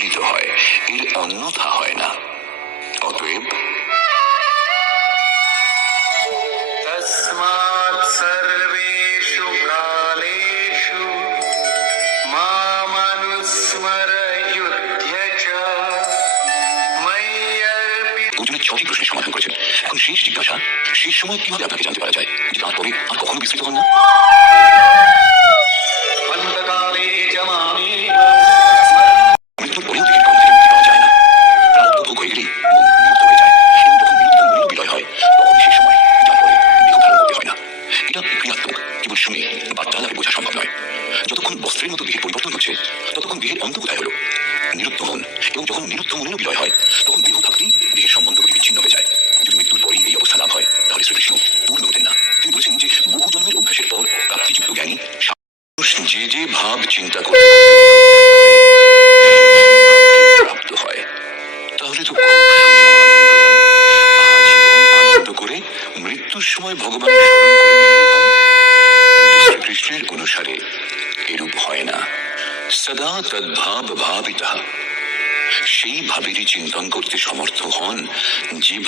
স্খলিত হয়, এর অন্যথা হয় না। অতএব তস্মাৎ সর্বেষু কালেষু মামনুস্মরয়ুধ্য চ ময়্যর্পিত। অর্জুনের 6টি প্রশ্নের সমাধান করেছেন। এখন শেষ জিজ্ঞাসা, শেষ সময় কিভাবে আপনাকে জানতে পারা যায় যে তারপরে আর কখনো বিস্তৃত হন না? অন্তকালে চ মামেব মৃত্যুর পরেও দেহের কর্ম থেকে মুক্তি পাওয়া যায় না। প্রারব্ধ ভোগ হয়ে গেলেই মন নিরুদ্ধ হয়ে যায়, এবং যখন নিরুদ্ধ মনেরও বিলয় হয় তখন শেষ সময়, যার পরে দেহ ধারণ করতে হয় না। এটা ক্রিয়াত্মক, কেবল শুনে বা তালাকে বোঝা সম্ভব নয়। যতক্ষণ বস্ত্রের মতো দেহের পরিবর্তন হচ্ছে ততক্ষণ দেহের অন্ত কোথায় হলো? নিরুদ্ধ মন। এবং যখন নিরুদ্ধ মনেরও বিলয় হয় তখন দেহ থাকতেই দেহের সম্বন্ধগুলি বিচ্ছিন্ন হয়ে যায়। যদি মৃত্যুর পরেই এই অবস্থা লাভ হয় তাহলে শ্রীকৃষ্ণ পূর্ণ হতেন না। তিনি বলেছেন যে বহু জন্মের অভ্যাসের পর প্রাপ্তিযুক্ত জ্ঞানী যে যে ভাব চিন্তা করতে প্রাপ্ত হয়, তাহলে তো খুব সোজা আদান-প্রদান। আজীবন আনন্দ করে মৃত্যুর সময় ভগবান স্মরণ করে নিলেই হয়। কিন্তু শ্রীকৃষ্ণের অনুসারে এরূপ হয় না। সদা তদ্ভাব ভাবিতঃ, সেই ভাবেরই চিন্তন করতে সমর্থ হন যে